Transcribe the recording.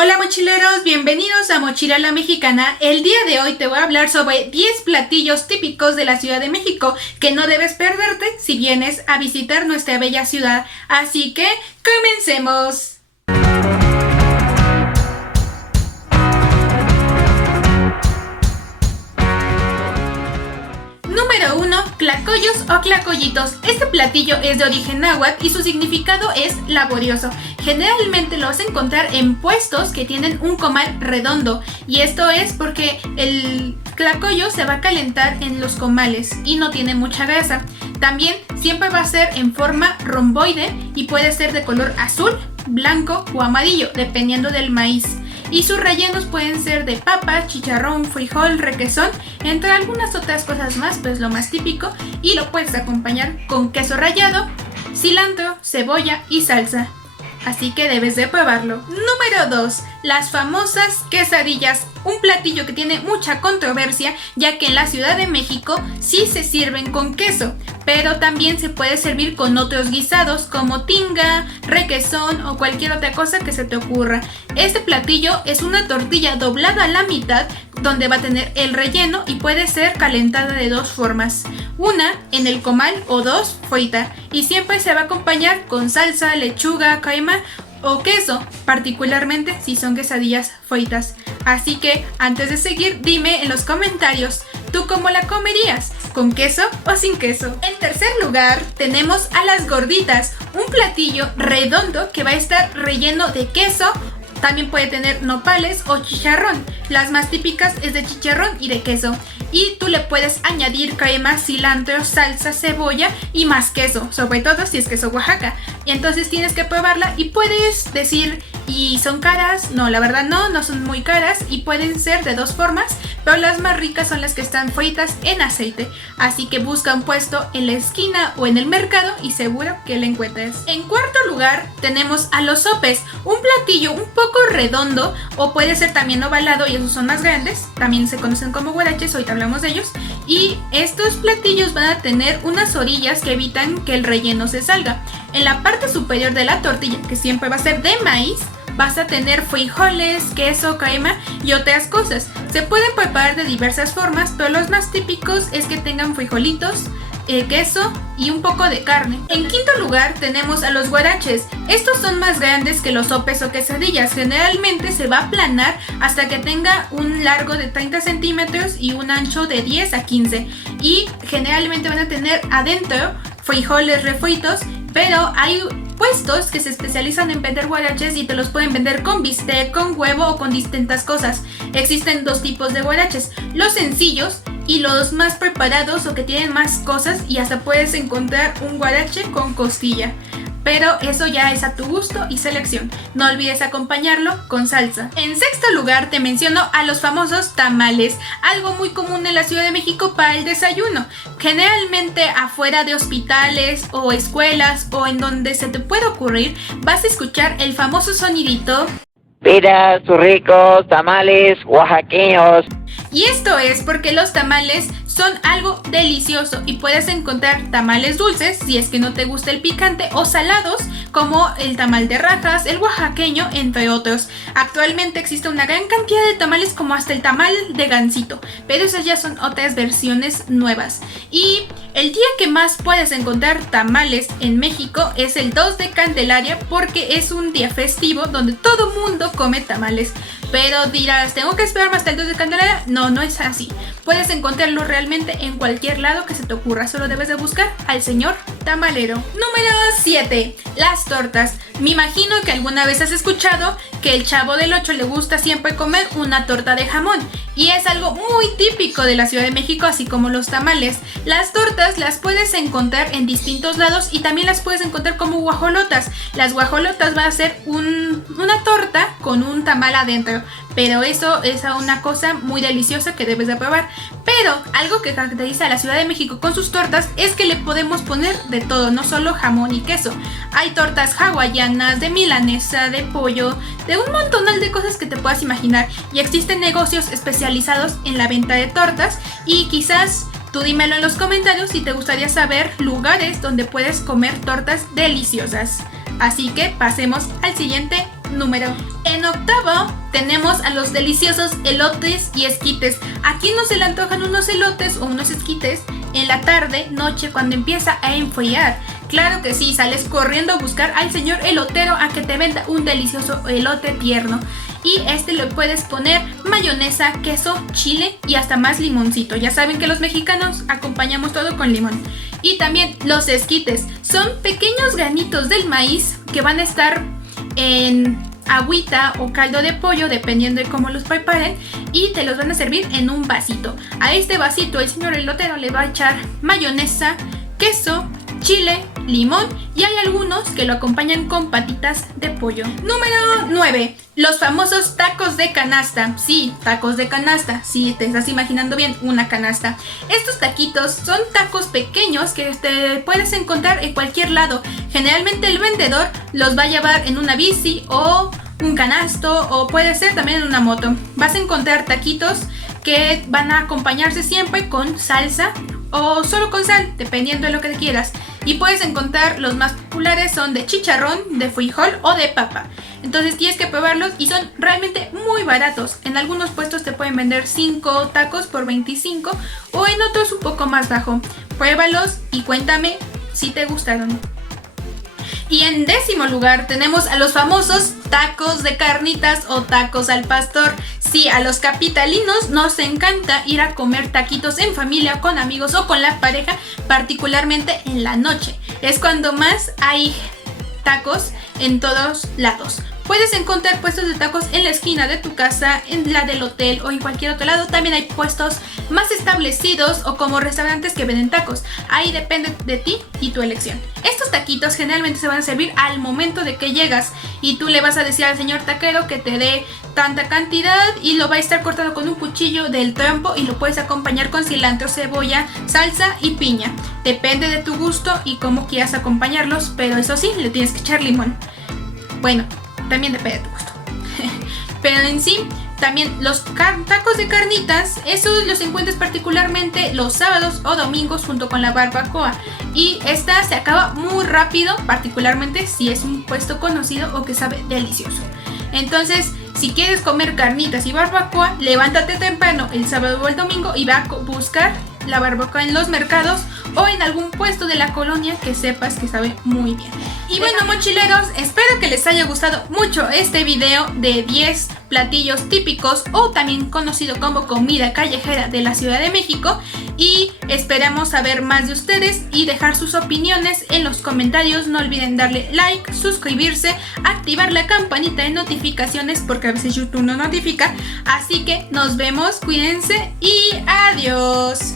Hola mochileros, bienvenidos a Mochila la Mexicana. El día de hoy te voy a hablar sobre 10 platillos típicos de la Ciudad de México que no debes perderte si vienes a visitar nuestra bella ciudad. Así que, comencemos. Número 1. Tlacoyos o tlacoyitos. Este platillo es de origen náhuatl y su significado es laborioso. Generalmente lo vas a encontrar en puestos que tienen un comal redondo, y esto es porque el tlacoyo se va a calentar en los comales y no tiene mucha grasa. También siempre va a ser en forma romboide y puede ser de color azul, blanco o amarillo, dependiendo del maíz. Y sus rellenos pueden ser de papa, chicharrón, frijol, requesón, entre algunas otras cosas más, pues lo más típico, y lo puedes acompañar con queso rallado, cilantro, cebolla y salsa. Así que debes de probarlo. Número 2. Las famosas quesadillas. Un platillo que tiene mucha controversia, ya que en la Ciudad de México sí se sirven con queso, pero también se puede servir con otros guisados como tinga, requesón o cualquier otra cosa que se te ocurra. Este platillo es una tortilla doblada a la mitad, donde va a tener el relleno y puede ser calentada de dos formas. Una en el comal o dos frita, y siempre se va a acompañar con salsa, lechuga, crema o queso, particularmente si son quesadillas fritas. Así que antes de seguir, dime en los comentarios, ¿tú cómo la comerías? ¿Con queso o sin queso? En tercer lugar tenemos a las gorditas, un platillo redondo que va a estar relleno de queso. También puede tener nopales o chicharrón. Las más típicas es de chicharrón y de queso. Y tú le puedes añadir crema, cilantro, salsa, cebolla y más queso, sobre todo si es queso Oaxaca. Y entonces tienes que probarla y puedes decir, ¿y son caras? No, la verdad no son muy caras y pueden ser de dos formas, pero las más ricas son las que están fritas en aceite. Así que busca un puesto en la esquina o en el mercado y seguro que lo encuentres. En cuarto lugar tenemos a los sopes, un platillo un poco redondo o puede ser también ovalado, y esos son más grandes. También se conocen como huaraches, ahorita hablamos de ellos. Y estos platillos van a tener unas orillas que evitan que el relleno se salga. En la parte superior de la tortilla, que siempre va a ser de maíz, vas a tener frijoles, queso, crema y otras cosas. Se pueden preparar de diversas formas, pero los más típicos es que tengan frijolitos, queso y un poco de carne. En quinto lugar tenemos a los huaraches. Estos son más grandes que los sopes o quesadillas. Generalmente se va a aplanar hasta que tenga un largo de 30 centímetros y un ancho de 10 a 15. Y generalmente van a tener adentro frijoles refritos, pero hay puestos que se especializan en vender huaraches y te los pueden vender con bistec, con huevo o con distintas cosas. Existen dos tipos de huaraches, los sencillos y los más preparados o que tienen más cosas, y hasta puedes encontrar un huarache con costilla. Pero eso ya es a tu gusto y selección. No olvides acompañarlo con salsa. En sexto lugar te menciono a los famosos tamales, algo muy común en la Ciudad de México para el desayuno. Generalmente afuera de hospitales o escuelas o en donde se te pueda ocurrir, vas a escuchar el famoso sonidito: Pida sus ricos tamales oaxaqueños. Y esto es porque los tamales son algo delicioso y puedes encontrar tamales dulces si es que no te gusta el picante, o salados como el tamal de rajas, el oaxaqueño, entre otros. Actualmente existe una gran cantidad de tamales, como hasta el tamal de gansito, pero esas ya son otras versiones nuevas. Y el día que más puedes encontrar tamales en México es el 2 de Candelaria, porque es un día festivo donde todo mundo come tamales. Pero dirás, ¿tengo que esperarme hasta el 2 de Candelaria? No es así. Puedes encontrarlo realmente en cualquier lado que se te ocurra. Solo debes de buscar al señor tamalero. Número 7. Las tortas. Me imagino que alguna vez has escuchado que el Chavo del Ocho le gusta siempre comer una torta de jamón. Y es algo muy típico de la Ciudad de México, así como los tamales. Las tortas las puedes encontrar en distintos lados y también las puedes encontrar como guajolotas. Las guajolotas van a ser una torta con un tamal adentro. Pero eso es una cosa muy deliciosa que debes de probar. Pero algo que caracteriza a la Ciudad de México con sus tortas es que le podemos poner de todo, no solo jamón y queso. Hay tortas hawaianas, de milanesa, de pollo, de un montonal de cosas que te puedas imaginar. Y existen negocios especializados en la venta de tortas, y quizás tú dímelo en los comentarios si te gustaría saber lugares donde puedes comer tortas deliciosas. Así que pasemos al siguiente número. En octavo tenemos a los deliciosos elotes y esquites. ¿A quién no se le antojan unos elotes o unos esquites en la tarde, noche, cuando empieza a enfriar? Claro que sí, sales corriendo a buscar al señor elotero a que te venda un delicioso elote tierno. Y le puedes poner mayonesa, queso, chile y hasta más limoncito. Ya saben que los mexicanos acompañamos todo con limón. Y también los esquites. Son pequeños granitos del maíz que van a estar en agüita o caldo de pollo, dependiendo de cómo los preparen, y te los van a servir en un vasito. A este vasito el señor elotero le va a echar mayonesa, queso, chile, limón, y hay algunos que lo acompañan con patitas de pollo. Número 9. Los famosos tacos de canasta. Sí, tacos de canasta. Sí, te estás imaginando bien, una canasta. Estos taquitos son tacos pequeños que te puedes encontrar en cualquier lado. Generalmente el vendedor los va a llevar en una bici o un canasto, o puede ser también en una moto. Vas a encontrar taquitos que van a acompañarse siempre con salsa o solo con sal, dependiendo de lo que quieras. Y puedes encontrar los más populares son de chicharrón, de frijol o de papa. Entonces tienes que probarlos y son realmente muy baratos. En algunos puestos te pueden vender 5 tacos por 25 o en otros un poco más bajo. Pruébalos y cuéntame si te gustaron. Y en décimo lugar tenemos a los famosos tacos de carnitas o tacos al pastor. Sí, a los capitalinos nos encanta ir a comer taquitos en familia, con amigos o con la pareja, particularmente en la noche. Es cuando más hay tacos en todos lados. Puedes encontrar puestos de tacos en la esquina de tu casa, en la del hotel o en cualquier otro lado. También hay puestos más establecidos o como restaurantes que venden tacos. Ahí depende de ti y tu elección. Estos taquitos generalmente se van a servir al momento de que llegas y tú le vas a decir al señor taquero que te dé tanta cantidad y lo va a estar cortando con un cuchillo del trompo y lo puedes acompañar con cilantro, cebolla, salsa y piña. Depende de tu gusto y cómo quieras acompañarlos, pero eso sí, le tienes que echar limón. Bueno, también depende de tu gusto. Pero en sí, también los tacos de carnitas, esos los encuentras particularmente los sábados o domingos junto con la barbacoa. Y esta se acaba muy rápido, particularmente si es un puesto conocido o que sabe delicioso. Entonces, si quieres comer carnitas y barbacoa, levántate temprano el sábado o el domingo y va a buscar la barbacoa en los mercados o en algún puesto de la colonia que sepas que sabe muy bien. Y bueno, mochileros, espero que les haya gustado mucho este video de 10 platillos típicos o también conocido como comida callejera de la Ciudad de México, y esperamos saber más de ustedes y dejar sus opiniones en los comentarios. No olviden darle like, suscribirse, activar la campanita de notificaciones porque a veces YouTube no notifica. Así que nos vemos, cuídense y adiós.